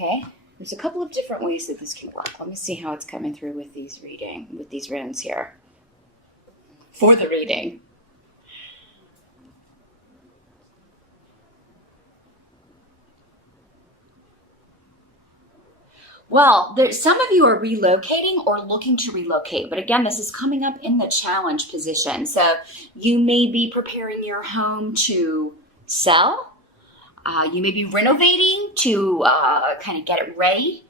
Okay, there's a couple of different ways that this can work. Let me see how it's coming through with these runes here for the reading. Well, some of you are relocating or looking to relocate, but again, this is coming up in the challenge position. So you may be preparing your home to sell. You may be renovating to kind of get it ready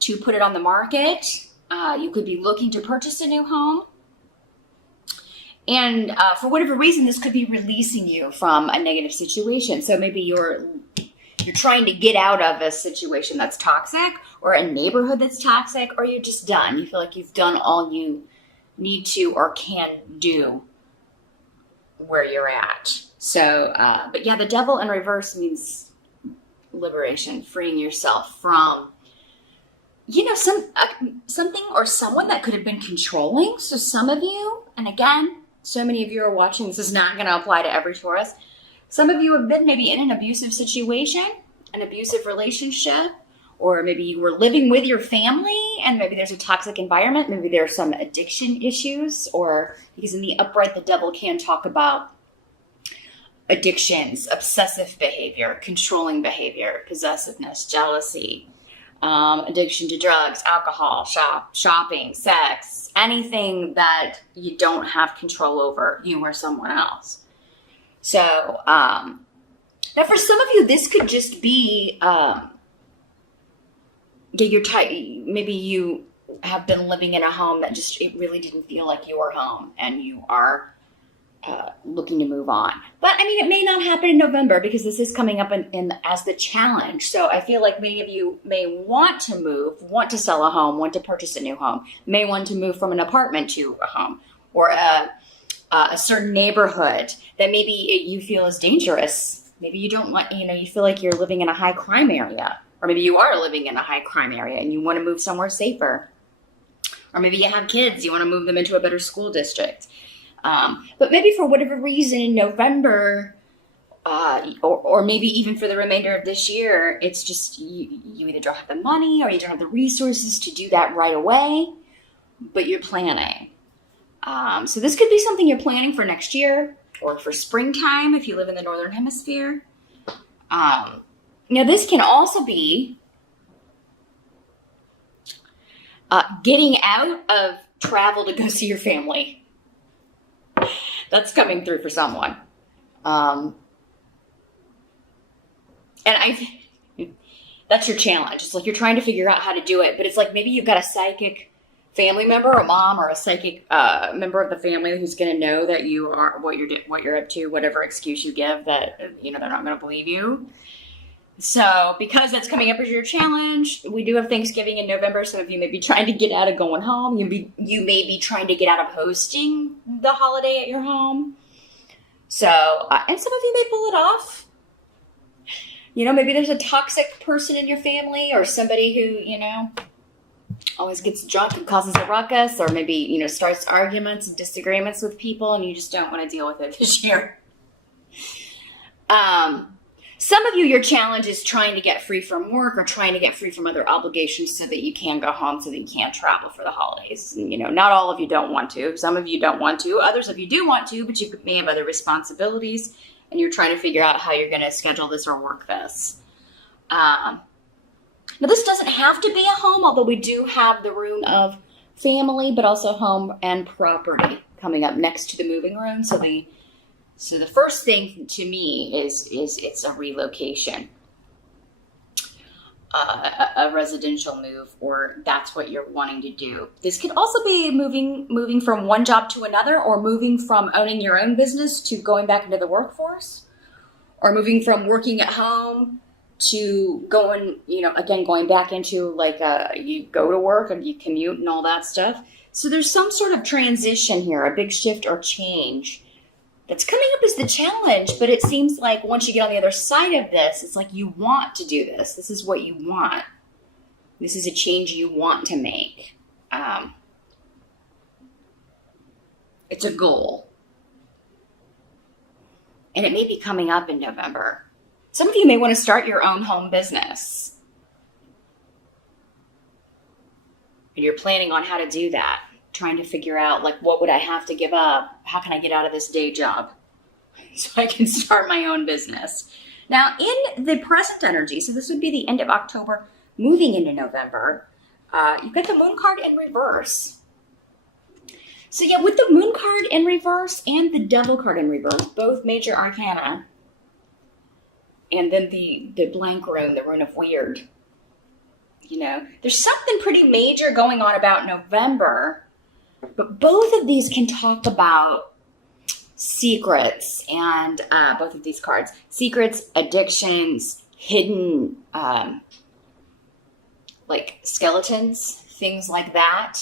to put it on the market. You could be looking to purchase a new home. And for whatever reason, this could be releasing you from a negative situation. So maybe you're trying to get out of a situation that's toxic or a neighborhood that's toxic, or you're just done. You feel like you've done all you need to or can do where you're at. So, but yeah, the devil in reverse means liberation, freeing yourself from, something or someone that could have been controlling. So some of you, and again, so many of you are watching, this is not going to apply to every Taurus. Some of you have been maybe in an abusive situation, an abusive relationship, or maybe you were living with your family and maybe there's a toxic environment. Maybe there are some addiction issues, or because in the upright, the devil can talk about addictions, obsessive behavior, controlling behavior, possessiveness, jealousy, addiction to drugs, alcohol, shopping, sex, anything that you don't have control over, you or someone else. So, now for some of you, this could just be, maybe you have been living in a home that it really didn't feel like your home, and you are looking to move on. But I mean, it may not happen in November because this is coming up in as the challenge. So I feel like many of you may want to move, want to sell a home, want to purchase a new home, may want to move from an apartment to a home, or a certain neighborhood that maybe you feel is dangerous. Maybe you don't want, you feel like you're living in a high crime area, or maybe you are living in a high crime area and you want to move somewhere safer. Or maybe you have kids, you want to move them into a better school district. But maybe for whatever reason in November, or maybe even for the remainder of this year, it's just you either don't have the money or you don't have the resources to do that right away, but you're planning. So this could be something you're planning for next year or for springtime if you live in the Northern Hemisphere. Now this can also be getting out of travel to go see your family. That's coming through for someone. And that's your challenge. It's like you're trying to figure out how to do it, but it's like maybe you've got a psychic family member, a mom, or a psychic member of the family who's going to know that you are what you're up to, whatever excuse you give, that they're not going to believe you. So because that's coming up as your challenge, we do have Thanksgiving in November. Some of you may be trying to get out of going home. You may be trying to get out of hosting the holiday at your home. So, and some of you may pull it off. Maybe there's a toxic person in your family, or somebody who, always gets drunk and causes a ruckus, or maybe, starts arguments and disagreements with people, and you just don't want to deal with it this year. Some of you, your challenge is trying to get free from work or trying to get free from other obligations so that you can go home, so that you can't travel for the holidays. Not all of you don't want to. Some of you don't want to. Others of you do want to, but you may have other responsibilities, and you're trying to figure out how you're going to schedule this or work this. Now, this doesn't have to be a home, although we do have the rune of family, but also home and property coming up next to the moving rune. So the first thing to me is it's a relocation, a residential move, or that's what you're wanting to do. This could also be moving from one job to another, or moving from owning your own business to going back into the workforce, or moving from working at home to going back into you go to work and you commute and all that stuff. So there's some sort of transition here, a big shift or change that's coming up as the challenge, but it seems like once you get on the other side of this, it's like you want to do this. This is what you want. This is a change you want to make. It's a goal. And it may be coming up in November. Some of you may want to start your own home business. And you're planning on how to do that. Trying to figure out, like, what would I have to give up? How can I get out of this day job so I can start my own business? Now, in the present energy, so this would be the end of October, moving into November, you've got the moon card in reverse. So yeah, with the moon card in reverse and the devil card in reverse, both major arcana, and then the blank rune, the rune of weird, you know, there's something pretty major going on about November, but both of these can talk about secrets, and both of these cards, secrets, addictions, hidden, like skeletons, things like that,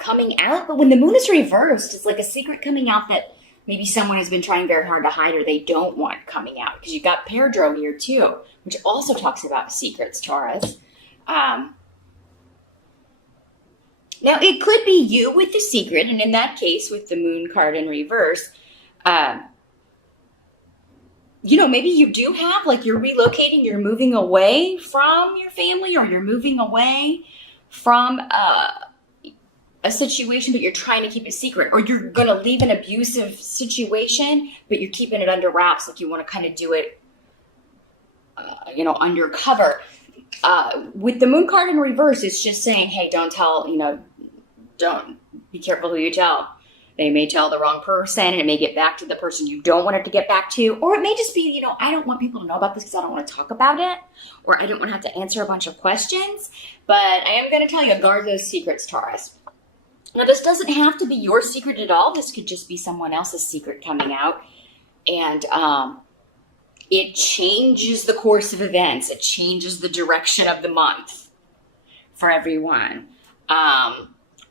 coming out. But when the moon is reversed, it's like a secret coming out that maybe someone has been trying very hard to hide or they don't want coming out. Because you've got Perdro here too, which also talks about secrets, Taurus. Now, it could be you with the secret, and in that case, with the moon card in reverse, you know, maybe you do have, like, you're relocating, you're moving away from your family, or you're moving away from a situation, but you're trying to keep it secret, or you're going to leave an abusive situation, but you're keeping it under wraps, like you want to kind of do it, you know, undercover. With the moon card in reverse, it's just saying, hey, don't tell, you know, don't be careful who you tell. They may tell the wrong person, and it may get back to the person you don't want it to get back to. Or it may just be, you know, I don't want people to know about this because I don't want to talk about it. Or I don't want to have to answer a bunch of questions. But I am going to tell you, guard those secrets, Taurus. Now, this doesn't have to be your secret at all. This could just be someone else's secret coming out. And it changes the course of events. It changes the direction of the month for everyone.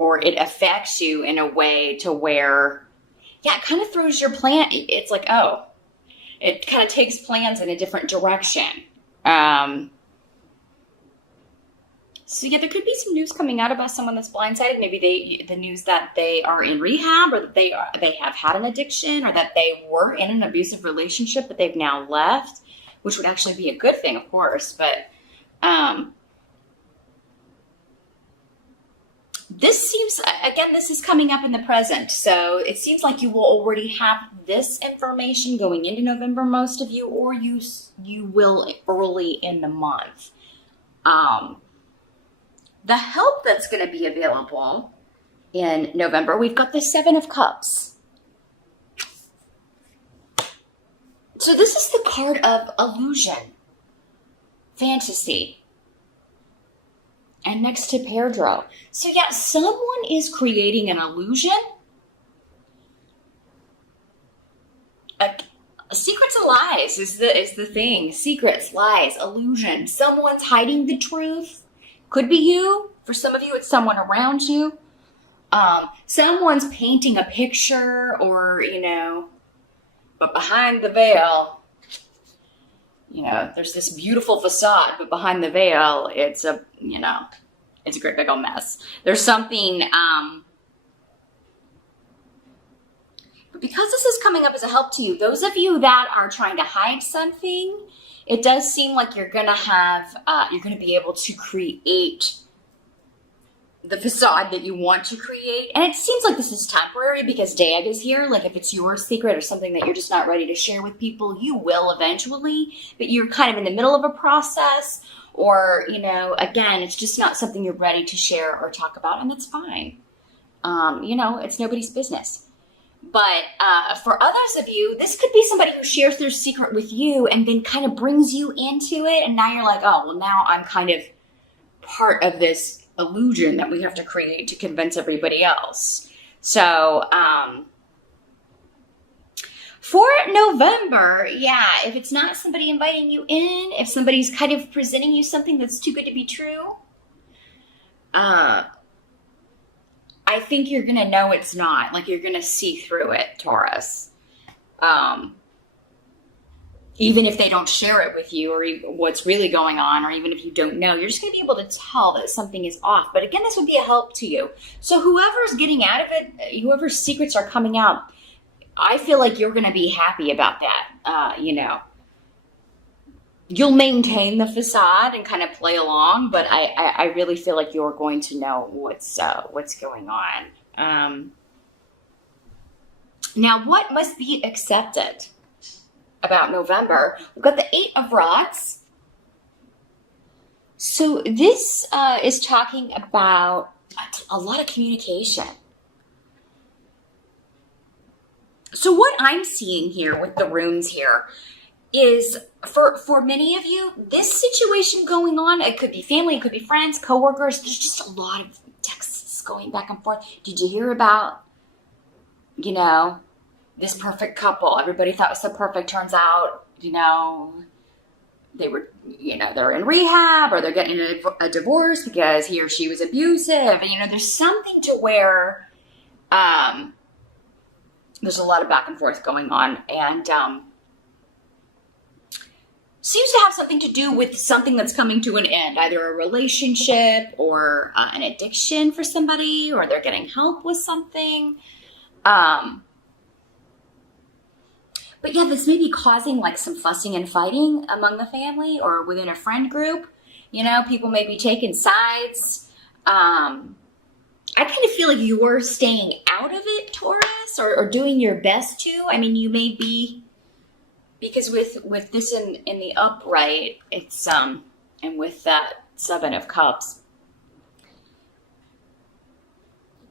Or it affects you in a way to where, yeah, it kind of throws your plan. It's like, oh, it kind of takes plans in a different direction. So yeah, there could be some news coming out about someone that's blindsided. Maybe the news that they are in rehab, or that they have had an addiction, or that they were in an abusive relationship, but they've now left, which would actually be a good thing, of course. But, this seems, again, this is coming up in the present. So it seems like you will already have this information going into November, most of you, or you will early in the month. The help that's going to be available in November, we've got the Seven of Cups. So this is the card of illusion, fantasy. And next to Perdro. So yeah, someone is creating an illusion. Secrets and lies is the thing. Secrets, lies, illusion. Someone's hiding the truth. Could be you. For some of you, it's someone around you. Someone's painting a picture, or, you know, but behind the veil, you know, there's this beautiful facade, but behind the veil, it's a, you know, it's a great big old mess. There's something, but because this is coming up as a help to you, those of you that are trying to hide something, it does seem like you're going to have, you're going to be able to create the facade that you want to create. And it seems like this is temporary because Dag is here. Like, if it's your secret or something that you're just not ready to share with people, you will eventually, but you're kind of in the middle of a process, or, you know, again, it's just not something you're ready to share or talk about, and that's fine. You know, it's nobody's business. But for others of you, this could be somebody who shares their secret with you and then kind of brings you into it. And now you're like, oh, well, now I'm kind of part of this illusion that we have to create to convince everybody else. So for November, yeah, if it's not somebody inviting you in, if somebody's kind of presenting you something that's too good to be true, I think you're going to know it's not. Like, you're going to see through it, Taurus. Even if they don't share it with you, or what's really going on, or even if you don't know, you're just going to be able to tell that something is off. But again, this would be a help to you. So whoever's getting out of it, whoever's secrets are coming out, I feel like you're going to be happy about that, you know. you'll maintain the facade and kind of play along, but I really feel like you're going to know what's going on. Now, what must be accepted about November? We've got the Eight of Rods. So this is talking about a lot of communication. So what I'm seeing here with the runes here is for many of you, this situation going on, it could be family, it could be friends, coworkers, there's just a lot of texts going back and forth. Did you hear about, you know, this perfect couple? Everybody thought was so perfect. Turns out, you know, they were, you know, they're in rehab or they're getting a divorce because he or she was abusive. And, you know, there's something to where there's a lot of back and forth going on. And seems to have something to do with something that's coming to an end, either a relationship or an addiction for somebody, or they're getting help with something. But yeah, this may be causing like some fussing and fighting among the family or within a friend group. You know, people may be taking sides. I kind of feel like you're staying out of it, Taurus, or doing your best to. I mean, you may be, because with this in the upright, it's and with that Seven of Cups,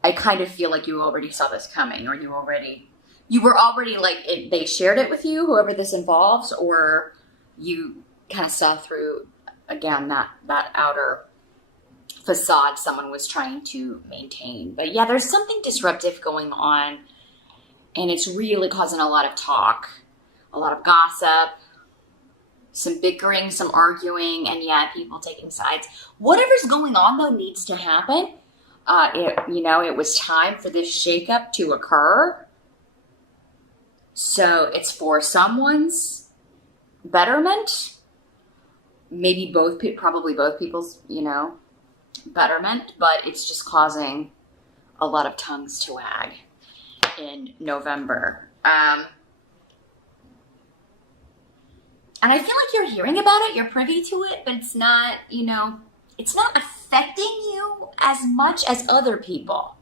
I kind of feel like you already saw this coming, or you were already like they shared it with you, whoever this involves, or you kind of saw through again that outer facade someone was trying to maintain. But yeah, there's something disruptive going on, and it's really causing a lot of talk. A lot of gossip, some bickering, some arguing, and yeah, people taking sides. Whatever's going on, though, needs to happen. It was time for this shakeup to occur. So it's for someone's betterment. Maybe probably both people's, betterment, but it's just causing a lot of tongues to wag in November. And I feel like you're hearing about it, you're privy to it, but it's not, it's not affecting you as much as other people.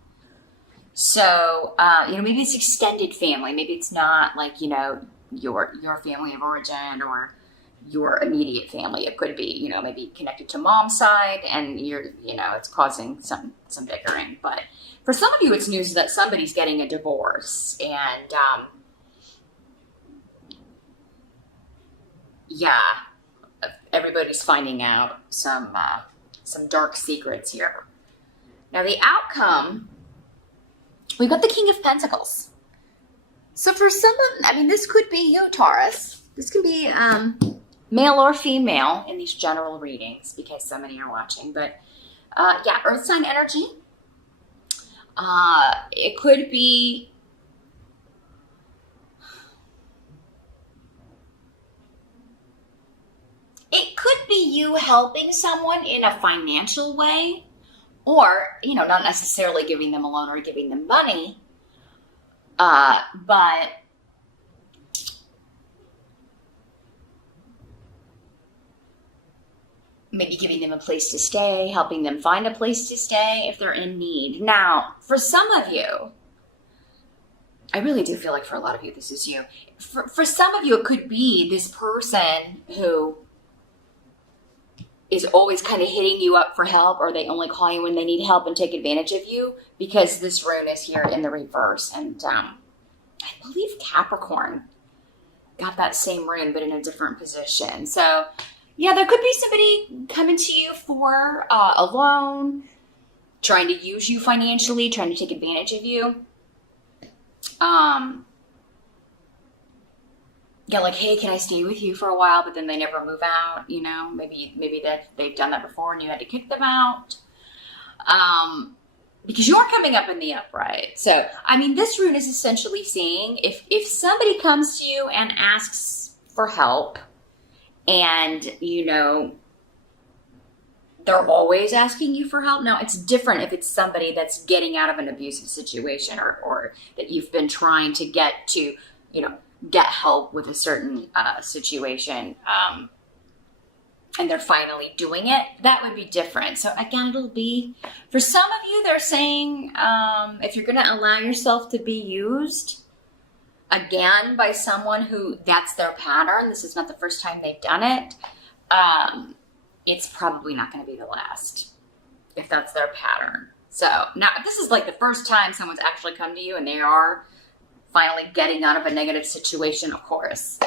So, maybe it's extended family. Maybe it's not like, your family of origin or your immediate family. It could be, maybe connected to mom's side and it's causing some bickering. But for some of you, it's news that somebody's getting a divorce and, everybody's finding out some dark secrets here. Now the outcome, we've got the King of Pentacles. So for this could be you, Taurus. This can be male or female in these general readings because so many are watching. But earth sign energy. It could be you helping someone in a financial way, or, not necessarily giving them a loan or giving them money, but maybe giving them a place to stay, helping them find a place to stay if they're in need. Now, for some of you, I really do feel like for a lot of you, this is you. For some of you, it could be this person who is always kind of hitting you up for help, or they only call you when they need help and take advantage of you, because this rune is here in the reverse. And I believe Capricorn got that same rune, but in a different position. So yeah, there could be somebody coming to you for a loan, trying to use you financially, trying to take advantage of you. Like, hey, can I stay with you for a while? But then they never move out, maybe they've done that before and you had to kick them out. Because you're coming up in the upright. So, this rune is essentially saying if somebody comes to you and asks for help and, they're always asking you for help. Now, it's different if it's somebody that's getting out of an abusive situation or that you've been trying to get to, get help with a certain situation. and they're finally doing it, that would be different. So again, it'll be, for some of you, they're saying, if you're going to allow yourself to be used again by someone who that's their pattern, this is not the first time they've done it, it's probably not going to be the last, if that's their pattern. So now, if this is like the first time someone's actually come to you and they are finally getting out of a negative situation, of course,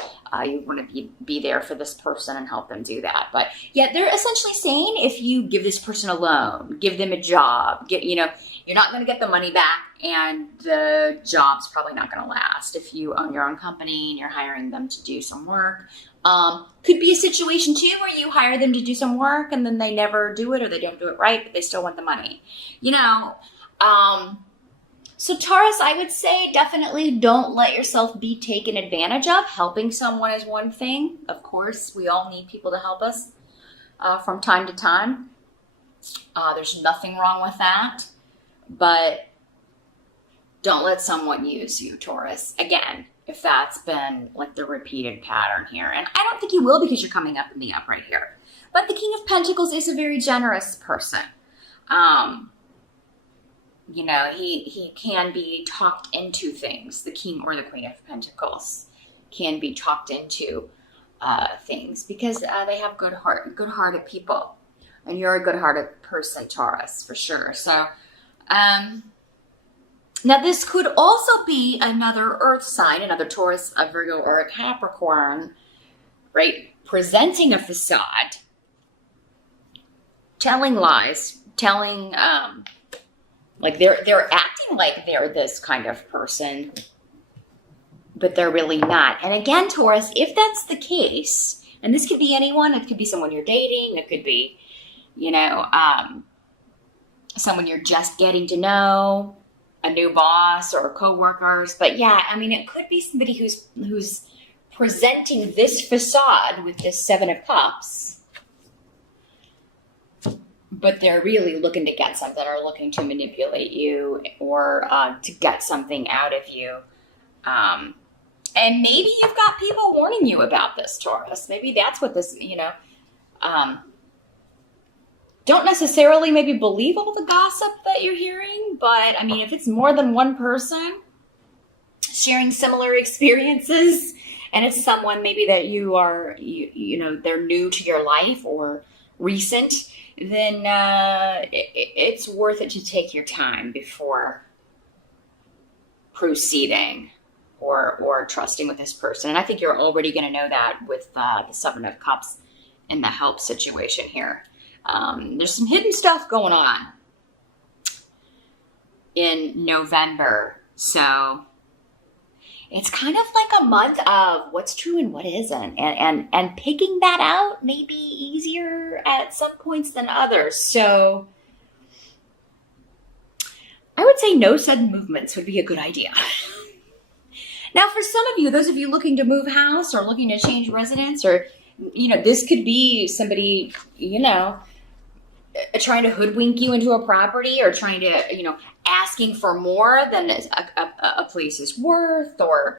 you want to be there for this person and help them do that. But yeah, they're essentially saying if you give this person a loan, give them a job, you're not going to get the money back, and the job's probably not going to last. If you own your own company and you're hiring them to do some work, could be a situation too where you hire them to do some work and then they never do it, or they don't do it right, but they still want the money. So Taurus, I would say definitely don't let yourself be taken advantage of. Helping someone is one thing. Of course, we all need people to help us from time to time. There's nothing wrong with that. But don't let someone use you, Taurus. Again, if that's been like the repeated pattern here. And I don't think you will, because you're coming up in the upright here. But the King of Pentacles is a very generous person. He can be talked into things. The King or the Queen of Pentacles can be talked into things because they have good-hearted people. And you're a good-hearted person, Taurus, for sure. So, now this could also be another earth sign, another Taurus, a Virgo, or a Capricorn, right? Presenting a facade, telling lies, telling, like they're acting like they're this kind of person, but they're really not. And again, Taurus, if that's the case, and this could be anyone, it could be someone you're dating, it could be, someone you're just getting to know, a new boss or coworkers. But yeah, I mean, it could be somebody who's presenting this facade with this Seven of Cups, but they're really looking to get something, or looking to manipulate you, or to get something out of you. And maybe you've got people warning you about this, Taurus. Maybe that's what this, don't necessarily maybe believe all the gossip that you're hearing, but I mean, if it's more than one person sharing similar experiences, and it's someone maybe that you are, they're new to your life or recent, then it's worth it to take your time before proceeding or trusting with this person. And I think you're already going to know that with the Seven of Cups and the help situation here. There's some hidden stuff going on in November. So it's kind of like a month of what's true and what isn't. And picking that out may be easier at some points than others. So I would say no sudden movements would be a good idea. Now, for some of you, those of you looking to move house or looking to change residence, or, this could be somebody, trying to hoodwink you into a property, or trying to, asking for more than a place is worth, or